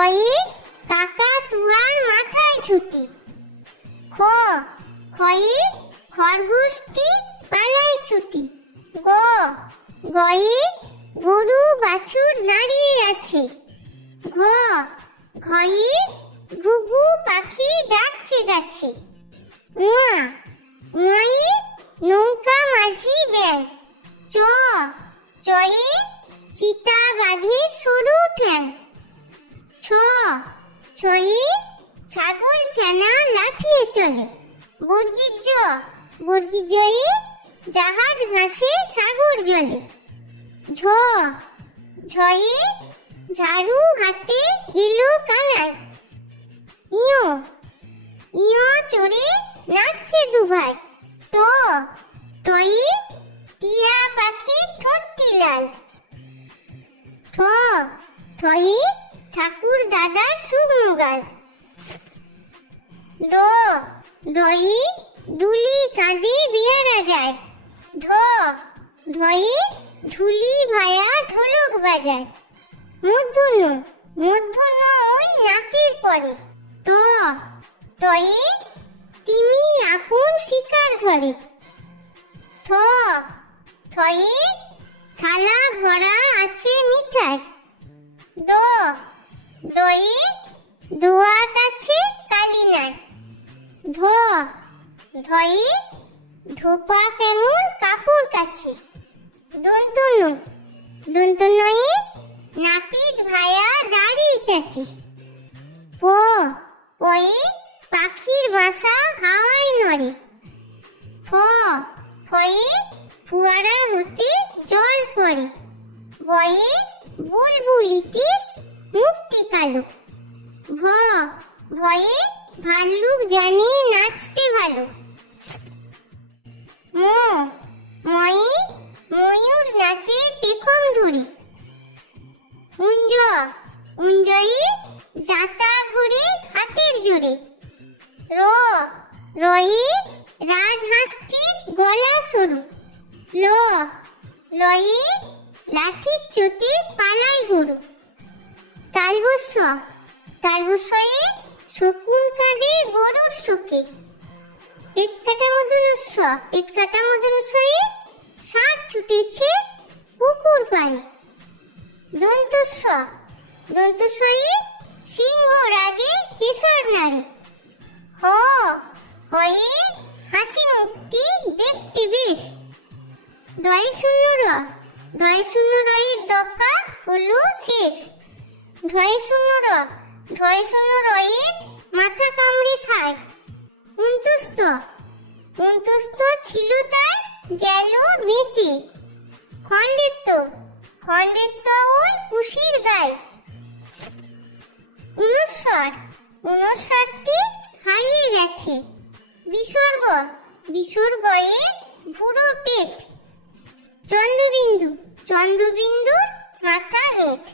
কয়ে কাকাতুয়ার মাথায় ছুটি। খ খয়ে খরগোশটি পালায় ছুটি। গ গয়ে গরু বাছুর দাঁড়িয়ে আছে। ঘ ঘয়ে ঘুঘু পাখি ডাকছে গাছে। উয়া উয়ায়ে নৌকা মাঝি ব্যাং। চ চয়ে চিতা বাঘে সরু ঠ্যাং। ছ ছয়ে ছাগল ছানা লাফিয়ে চলে। বর্গীর জ বর্গীর জয়ে জাহাজ ভাসে সাগর জলে। ঝ ঝয়ে ঝাড়ু হাতে এলো কানাই। ইয় ইয় চড়ে নাচছে দুভাই। ট টয়ে টিয়া পাখির ঠোঁটটি লাল। ঠ ঠয়ে ঠাকুর দাদার শুকনো গাল। ড ডয়ে ডুলি কাঁধে বিহারা যায়। ঢ ঢয়ে ঢুলি ভায়া ঢোলক বাজায়। মূর্ধন্য মূর্ধন্য ওই নাকের পরে। ত তয়ে তিমি আপন শিকার ধরে। থ থয়ে থালা ভরা আছে মিঠাই। দ দয়ে দোয়াত আছে কালি নাই। ধ ধয়ে ধোপা কেমন কাপড় কাছে। দন্তন্য দন্তন্যয়ে নাপিত ভায়া দাড়ি চাচে। প পয়ে পাখির বাসা হাওয়ায় নড়ে। ফ ফয়ে ফুয়ারা হতে জল পড়ে। বয়ে বুলবুলিটির মুখটি কালো। ভ ভয়ে ভাল্লুক জানে নাচতে ভালো। ম ময়ে ময়ূর নাচে পেখম ধরে। উঞ্জ উঞ্জয়ে জাতা ঘুরে হাতের জোরে। র রয়ে রাজহাঁসটির গলা সরু। ল লয়ে লাঠির চোটে পালায় গরু। তালবস্য তালবস্যয়ে শকুন কাঁদে গরুর শোকে। পেট কাটা মধুনস্য পেট কাটা মধুনস্যয়ে ষাঁড় ছুটেছে পুকুর পাড়ে। দন্তস্য দন্তস্যয়ে সিংহ রাগে কেশর নাড়ে। হ হয়ে হাসি মুখটি দেখতে বেশ। ডয়ে শূন্য র ডয়ে শূন্য রয়ের দফা হলো শেষ। ঢয়ে শূন্য র ঢয়ে শূন্য রয়ের মাথা কামড়ে খায়। উন্তস্ত উন্তস্ত ছিল তাই গেল বেঁচে। খণ্ডেত্ব খণ্ডেত্ব ওই পুষির গায়ে। উনস্বর উনস্বরটি হারিয়ে গেছে। বিসর্গ বিসর্গয়ে ভুরো পেট। চন্দ্রবিন্দু চন্দ্রবিন্দুর মাথা হেঁট।